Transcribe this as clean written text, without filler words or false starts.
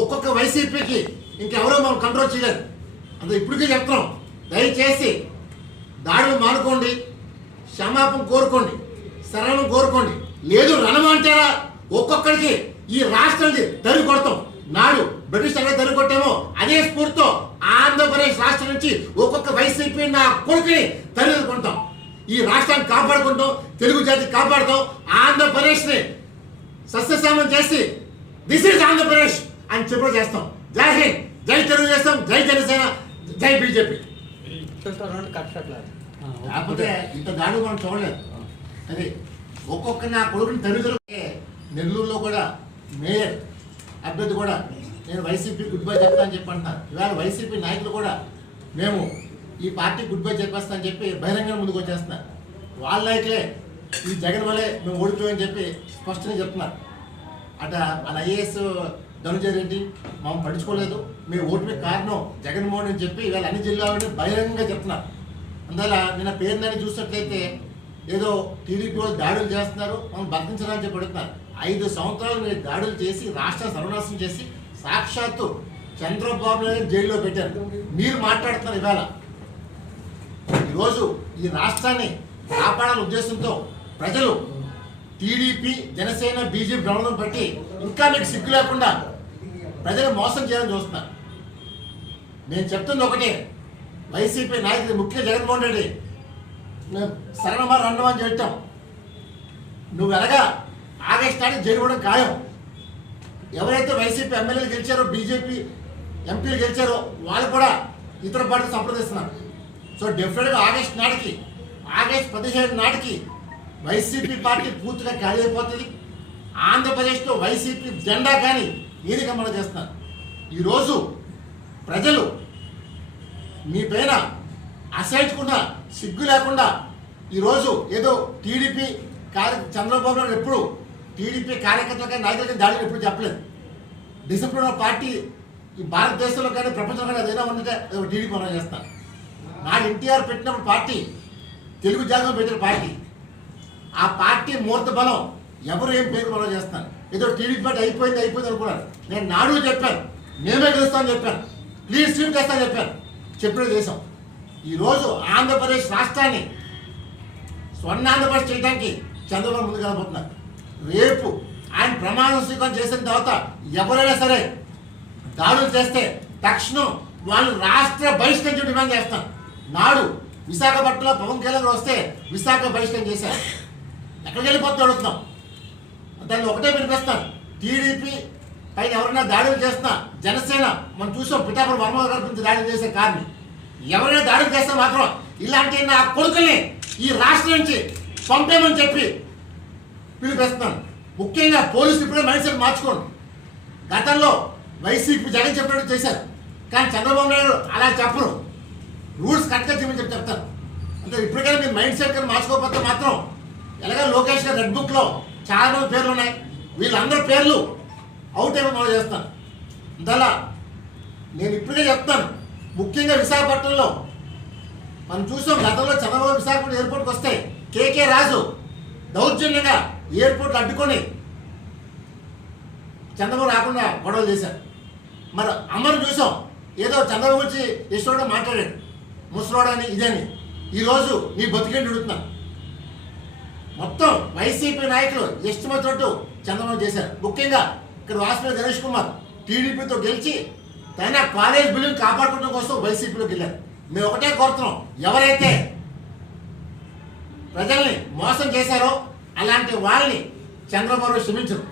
ఒక్కొక్క వైసీపీకి ఇంకెవరో మనం కంట్రోల్ చేయలేదు. అంత ఇప్పటికే చెప్తున్నాం, దయచేసి దాడులు మానుకోండి, క్షమాపణ కోరుకోండి, శరణం కోరుకోండి. లేదు రణమంటారా ఒక్కొక్కడికి ఈ రాష్ట్రాన్ని తరిగి కొడతాం. నాడు బ్రిటిష్ అనే తరిగి కొట్టామో అదే స్ఫూర్తితో ఆంధ్రప్రదేశ్ రాష్ట్రం నుంచి ఒక్కొక్క వైసీపీ నా కొడుకుని తరిగి కొంటాం. ఈ రాష్ట్రాన్ని కాపాడుకుంటాం, తెలుగు జాతి కాపాడుతాం, ఆంధ్రప్రదేశ్ని సస్యశ్యామం చేసి దిస్ ఈజ్ ఆంధ్రప్రదేశ్ అని చెప్పడం చేస్తాం. జై హింద్, జై తెలుగుదేశం, జై జనసేన, జై బీజేపీ. కాకపోతే ఇంత దాడు మనం చూడలేదు. అది ఒక్కొక్క నా కొడుకుని తల్లిదండ్రులకి నెల్లూరులో కూడా మేయర్ అభ్యర్థి కూడా నేను వైసీపీ గుడ్ బై చెప్తా అని చెప్పి అంటున్నారు. ఇవాళ వైసీపీ నాయకులు కూడా మేము ఈ పార్టీ గుడ్ బై చెప్పేస్తా అని చెప్పి బహిరంగ ముందుకు వచ్చేస్తున్నారు. వాళ్ళ నాయకులే ఈ జగన్ వల్లే మేము ఓడిపోయామని చెప్పి స్పష్టంగా చెప్తున్నారు. అట మన ఐఏఎస్ ధనుంజయ రెడ్డి మమ్మల్ని పడుచుకోలేదు, మేము ఓటమి కారణం జగన్మోహన్ అని చెప్పి ఇవాళ అన్ని జిల్లాలని బహిరంగంగా చెప్తున్నారు. అందువల్ల నిన్న పేరుని చూసినట్లయితే ఏదో టీడీపీ వాళ్ళు దాడులు చేస్తున్నారు, మమ్మల్ని బంధించడానికి చెప్పి పెడుతున్నారు. 5 సంవత్సరాలు మీరు దాడులు చేసి రాష్ట్ర సర్వనాశనం చేసి సాక్షాత్తు చంద్రబాబు నాయుడు జైల్లో పెట్టారు. మీరు మాట్లాడుతున్నారు. ఇవాళ ఈరోజు ఈ రాష్ట్రాన్ని కాపాడాలనే ఉద్దేశంతో ప్రజలు టీడీపీ, జనసేన, బీజేపీ భ్రమణం బట్టి ఇంకా మీకు సిగ్గు లేకుండా ప్రజలు మోసం చేయాలని చూస్తున్నారు. నేను చెప్తుంది ఒకటే, వైసీపీ నాయకులు ముఖ్య జగన్మోహన్ రెడ్డి శరణమా రండమని చెప్తాం. నువ్వు ఎలాగా ఆగస్టు నాటికి జైలు కూడా ఖాయం. ఎవరైతే వైసీపీ ఎమ్మెల్యేలు గెలిచారో, బీజేపీ ఎంపీలు గెలిచారో వాళ్ళు కూడా ఇతర పార్టీలు సంప్రదిస్తున్నారు. సో డెఫినెట్గా ఆగస్టు నాటికి, ఆగస్టు 17 నాటికి వైసీపీ పార్టీ పూర్తిగా ఖాళీ అయిపోతుంది. ఆంధ్రప్రదేశ్లో వైసీపీ జెండా కానీ ఏది గమనం చేస్తున్నారు. ఈరోజు ప్రజలు మీ పైన అసహించకుండా, సిగ్గు లేకుండా ఈరోజు ఏదో టీడీపీ చంద్రబాబు నాయుడు ఎప్పుడు టీడీపీ కార్యకర్తలు కానీ నాయకులు కానీ దాడిని ఎప్పుడు చెప్పలేదు. డిసిప్లిన్ ఆఫ్ పార్టీ ఈ భారతదేశంలో కానీ ప్రపంచంలో కానీ ఏదైనా ఉందంటే టీడీపీ మనం చేస్తాను. నాడు ఎన్టీఆర్ పెట్టినప్పుడు పార్టీ తెలుగు జాగరణ పెట్టిన పార్టీ, ఆ పార్టీ మూర్త బలం ఎవరు ఏం పేరు మనం చేస్తాను. ఏదో టీడీపీ పార్టీ అయిపోయింది అనుకున్నారు. నేను నాడు చెప్పాను, మేమే గెలుస్తామని చెప్పాను, ప్లీజ్ స్వీప్ చేస్తామని చెప్పాను, చెప్పిన దేశం. ఈరోజు ఆంధ్రప్రదేశ్ రాష్ట్రాన్ని స్వర్ణాంధ్రప్రదేశ్ చేయడానికి చంద్రబాబు ముందుకు వెళ్ళబోతున్నారు. రేపు ఆయన ప్రమాణం స్వీకారం చేసిన తర్వాత ఎవరైనా సరే దాడులు చేస్తే తక్షణం వాళ్ళు రాష్ట్ర బహిష్కరించే డిమాండ్ చేస్తాను. నాడు విశాఖపట్నంలో పవన్ కళ్యాణ్ వస్తే విశాఖ బహిష్కరణ చేశారు. ఎక్కడికి వెళ్ళిపోతే అడుగుతున్నాం. దాన్ని ఒకటే వినిపిస్తాను, టీడీపీ పైన ఎవరైనా దాడులు చేస్తున్నా జనసేన మనం చూసాం, పిఠాపురం వర్మ గారి గురించి దాడులు చేసే కారణం. ఎవరైనా దాడులు చేస్తే మాత్రం ఇలాంటి నా కొడుకుల్ని ఈ రాష్ట్రం నుంచి పంపేమని చెప్పి పిలిపిస్తున్నాను. ముఖ్యంగా పోలీసులు ఇప్పుడే మైండ్ సెట్ మార్చుకోండి. గతంలో వైసీపీ జగన్ చెప్పినట్టు చేశారు, కానీ చంద్రబాబు నాయుడు అలా చెప్పరు. రూల్స్ కరెక్ట్గా చెప్పని చెప్తారు. అంటే ఇప్పటికైనా మీరు మైండ్ సెట్ కానీ మార్చుకోకపోతే మాత్రం ఎలాగ లోకేష్ గారు రెడ్ బుక్లో చాలా మంది పేర్లు ఉన్నాయి, వీళ్ళందరి పేర్లు అవుట్ అయిపోయి మనం చేస్తాను. అందువల్ల నేను ఇప్పటికే చెప్తాను, ముఖ్యంగా విశాఖపట్నంలో మనం చూసాం. గతంలో చంద్రబాబు విశాఖపట్నం ఎయిర్పోర్ట్కి వస్తే కేకే రాజు దౌర్జన్యంగా ఎయిర్పోర్ట్లు అడ్డుకొని చంద్రబాబు రాకుండా గొడవలు చేశారు. మరి అమ్మను చూసాం, ఏదో చంద్రబాబు గురించి ఇష్టంగా మాట్లాడాడు, ముసలోడని ఇదని. ఈరోజు నీ బతికేంటి అడుగుతున్నాను. మొత్తం వైసీపీ నాయకులు ఇష్టమొచ్చినట్టు చంద్రబాబు చేశారు. ముఖ్యంగా ఇక్కడ వాసుపల్లి గణేష్ కుమార్ టీడీపీతో గెలిచి తన కాలేజ్ బిల్డింగ్ కాపాడుకోవడం కోసం వైసీపీలోకి వెళ్ళారు. మేము ఒకటే కోరుతున్నాం, ఎవరైతే ప్రజల్ని మోసం చేశారో అలాంటి వాళ్ళని చంద్రబాబు క్షమించరు.